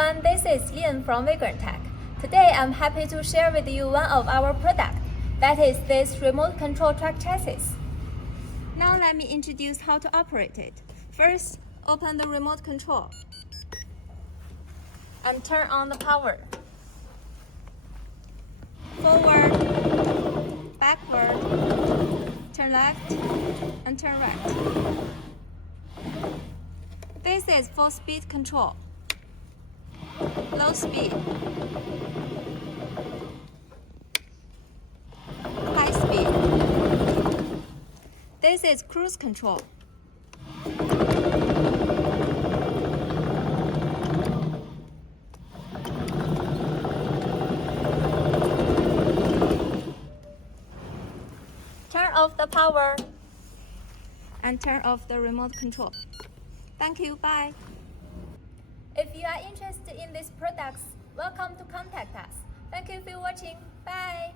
everyone, this is Lian from Vagrant Tech. Today I'm happy to share with you one of our products, that is this remote control truck chassis. Now let me introduce how to operate it. First, open the remote control and turn on the power. Forward, backward, turn left, and turn right. This is full speed control. Low speed, high speed. This is cruise control. Turn off the power and turn off the remote control. Thank you, bye. If you are interested in these products, welcome to contact us. Thank you for watching. Bye.